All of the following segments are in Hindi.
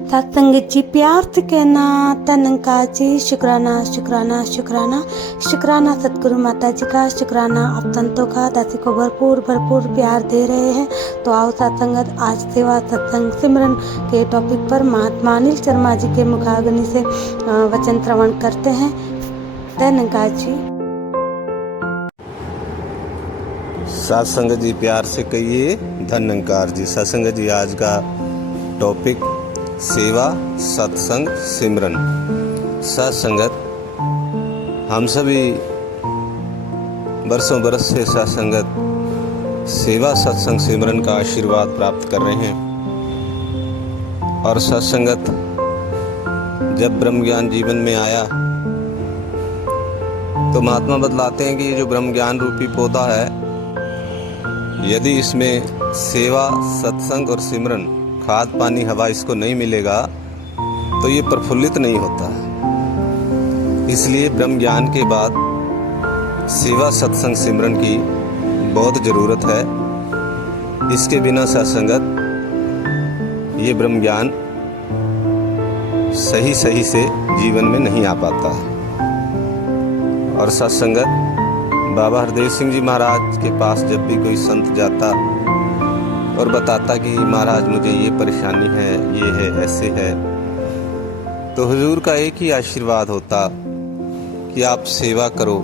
सत्संग जी प्यार से कहना धन्यकार जी, शुक्राना शुक्राना शुक्राना शुक्राना सतगुरु माता जी का, शुक्राना आप संतों का, दासी को भरपूर भरपूर प्यार दे रहे हैं। तो आओ सत्संगत, आज सेवा सत्संग सिमरन के टॉपिक पर महात्मा अनिल शर्मा जी के मुखाग्नि से वचन श्रवण करते हैं। धन्यकार जी। सत्संग जी प्यार से कहिए धन्यकार जी। सत्संग जी आज का टॉपिक सेवा सत्संग सिमरन। सत्संगत हम सभी बरसों बरस से सत्संगत सेवा सत्संग सिमरन का आशीर्वाद प्राप्त कर रहे हैं। और सत्संगत जब ब्रह्म ज्ञान जीवन में आया तो महात्मा बतलाते हैं कि ये जो ब्रह्म ज्ञान रूपी पौधा है, यदि इसमें सेवा सत्संग और सिमरन, खाद पानी हवा इसको नहीं मिलेगा तो ये प्रफुल्लित नहीं होता है। इसलिए ब्रह्म ज्ञान के बाद सेवा सत्संग सिमरन की बहुत ज़रूरत है। इसके बिना सत्संगत ये ब्रह्म ज्ञान सही से जीवन में नहीं आ पाता है। और सत्संगत बाबा हरदेव सिंह जी महाराज के पास जब भी कोई संत जाता और बताता कि महाराज मुझे ये परेशानी है, ये है, ऐसे है, तो हुजूर का एक ही आशीर्वाद होता कि आप सेवा करो,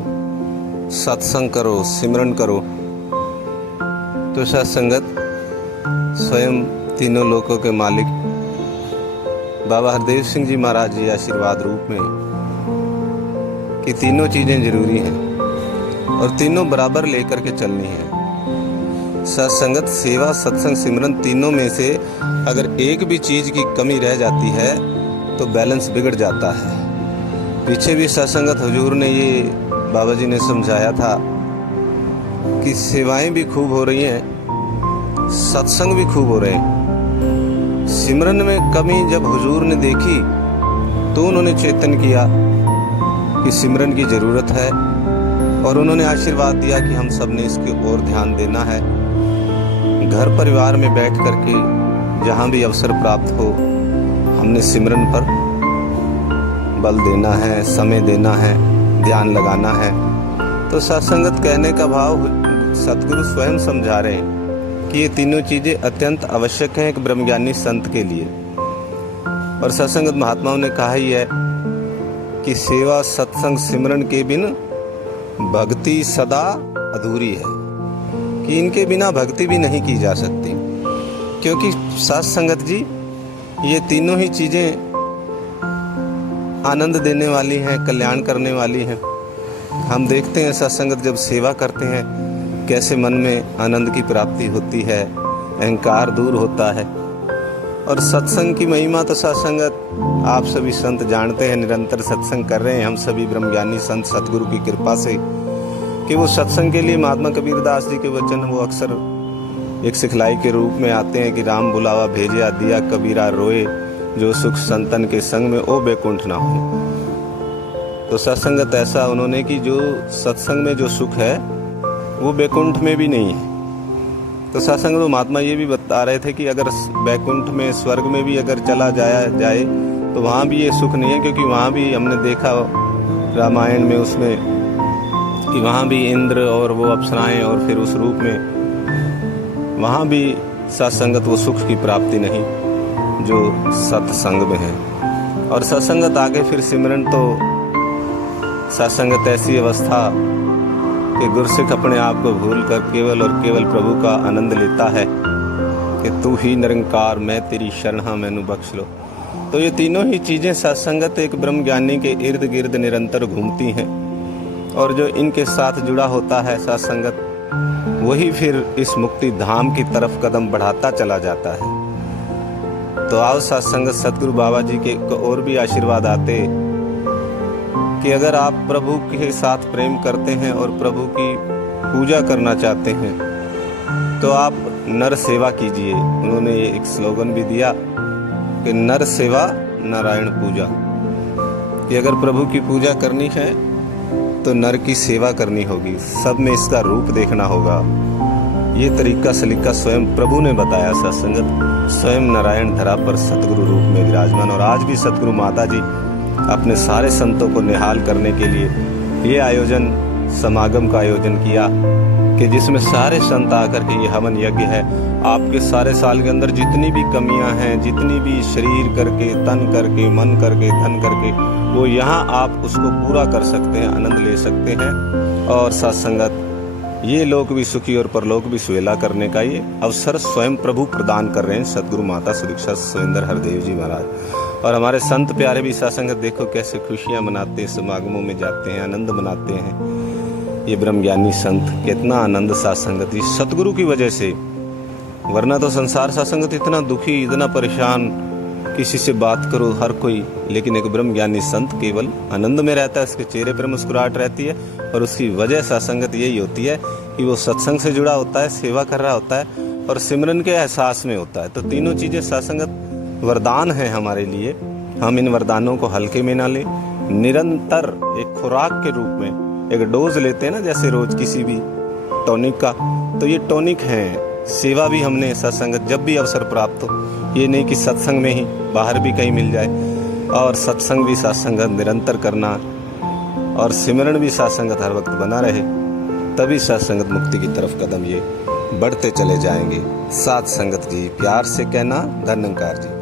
सत्संग करो, सिमरन करो। तो सत्संगत स्वयं तीनों लोकों के मालिक बाबा हरदेव सिंह जी महाराज जी आशीर्वाद रूप में कि तीनों चीज़ें जरूरी हैं और तीनों बराबर लेकर के चलनी है। सत्संगत सेवा सत्संग सिमरन तीनों में से अगर एक भी चीज़ की कमी रह जाती है तो बैलेंस बिगड़ जाता है। पीछे भी सत्संगत हुजूर ने ये बाबा जी ने समझाया था कि सेवाएं भी खूब हो रही हैं, सत्संग भी खूब हो रहे हैं। सिमरन में कमी जब हुजूर ने देखी तो उन्होंने चेतन किया कि सिमरन की ज़रूरत है और उन्होंने आशीर्वाद दिया कि हम सब ने इसकी ओर ध्यान देना है। घर परिवार में बैठ करके जहाँ भी अवसर प्राप्त हो हमने सिमरन पर बल देना है, समय देना है, ध्यान लगाना है। तो सत्संगत कहने का भाव सतगुरु स्वयं समझा रहे हैं कि ये तीनों चीज़ें अत्यंत आवश्यक हैं एक ब्रह्मज्ञानी संत के लिए। और सत्संगत महात्माओं ने कहा ही है कि सेवा सत्संग सिमरन के बिन भक्ति सदा अधूरी है, कि इनके बिना भक्ति भी नहीं की जा सकती। क्योंकि सत्संगत जी ये तीनों ही चीज़ें आनंद देने वाली हैं, कल्याण करने वाली हैं। हम देखते हैं सत्संगत जब सेवा करते हैं कैसे मन में आनंद की प्राप्ति होती है, अहंकार दूर होता है। और सत्संग की महिमा तो सत्संगत आप सभी संत जानते हैं, निरंतर सत्संग कर रहे हैं हम सभी ब्रह्मज्ञानी संत सतगुरु की कृपा से, कि वो सत्संग के लिए महात्मा कबीरदास जी के वचन वो अक्सर एक सिखलाई के रूप में आते हैं कि राम बुलावा भेजिया दिया कबीरा रोए, जो सुख संतन के संग में ओ बैकुंठ ना हो। तो सत्संगत ऐसा उन्होंने कि जो सत्संग में जो सुख है वो बैकुंठ में भी नहीं है। तो सत्संग तो महात्मा ये भी बता रहे थे कि अगर बैकुंठ में स्वर्ग में भी अगर चला जाए तो वहाँ भी ये सुख नहीं है, क्योंकि वहाँ भी हमने देखा रामायण में उसमें कि वहाँ भी इंद्र और वो अप्सराएं और फिर उस रूप में वहाँ भी सत्संगत वो सुख की प्राप्ति नहीं जो सत्संग में है। और सत्संगत आगे फिर सिमरन तो सत्संगत ऐसी अवस्था कि गुरसिख अपने आप को भूल कर केवल और केवल प्रभु का आनंद लेता है कि तू ही निरंकार मैं तेरी शरण हाँ मैनू बख्श लो। तो ये तीनों ही चीज़ें सत्संगत एक ब्रह्म ज्ञानी के इर्द गिर्द निरंतर घूमती हैं। और जो इनके साथ जुड़ा होता है सत्संगत, वही फिर इस मुक्ति धाम की तरफ कदम बढ़ाता चला जाता है। तो आओ सत्संगत सतगुरु बाबा जी के और भी आशीर्वाद आते कि अगर आप प्रभु के साथ प्रेम करते हैं और प्रभु की पूजा करना चाहते हैं तो आप नर सेवा कीजिए। उन्होंने ये एक स्लोगन भी दिया कि नर सेवा नारायण पूजा, कि अगर प्रभु की पूजा करनी है तो नर की सेवा करनी होगी, सब में इसका रूप देखना होगा। ये तरीका सलीका स्वयं प्रभु ने बताया। सत्संगत स्वयं नारायण धरा पर सतगुरु रूप में विराजमान। और आज भी सतगुरु माता जी अपने सारे संतों को निहाल करने के लिए ये आयोजन, समागम का आयोजन किया कि जिसमें सारे संत आकर के ये हवन यज्ञ है। आपके सारे साल के अंदर जितनी भी कमियां हैं, जितनी भी शरीर करके, तन करके, मन करके, धन करके, वो यहाँ आप उसको पूरा कर सकते हैं, आनंद ले सकते हैं। और सत्संगत ये लोक भी सुखी और परलोक भी सुहेला करने का ये अवसर स्वयं प्रभु प्रदान कर रहे हैं, सदगुरु माता सुदीक्षा सुरेंद्र हरदेव जी महाराज। और हमारे संत प्यारे भी सत्संगत देखो कैसे खुशियां मनाते हैं, समागमों में जाते हैं, आनंद मनाते हैं। ये ब्रह्मज्ञानी संत कितना आनंद सत्संगत सतगुरु की वजह से, वरना तो संसार सत्संगत इतना दुखी, इतना परेशान, किसी से बात करो हर कोई, लेकिन एक ब्रह्मज्ञानी संत केवल आनंद में रहता है, उसके चेहरे पर मुस्कुराहट रहती है। और उसकी वजह सत्संगत यही होती है कि वो सत्संग से जुड़ा होता है, सेवा कर रहा होता है और सिमरन के एहसास में होता है। तो तीनों चीजें सत्संगत वरदान है हमारे लिए। हम इन वरदानों को हल्के में ना लें, निरंतर एक खुराक के रूप में एक डोज लेते हैं ना, जैसे रोज किसी भी टॉनिक का, तो ये टॉनिक है। सेवा भी हमने सत्संगत जब भी अवसर प्राप्त हो, ये नहीं कि सत्संग में ही, बाहर भी कहीं मिल जाए। और सत्संग भी सत्संगत निरंतर करना और सिमरन भी सत्संगत हर वक्त बना रहे, तभी सत्संगत मुक्ति की तरफ कदम ये बढ़ते चले जाएंगे। साथ संगत जी, प्यार से कहना, धन्यकार जी।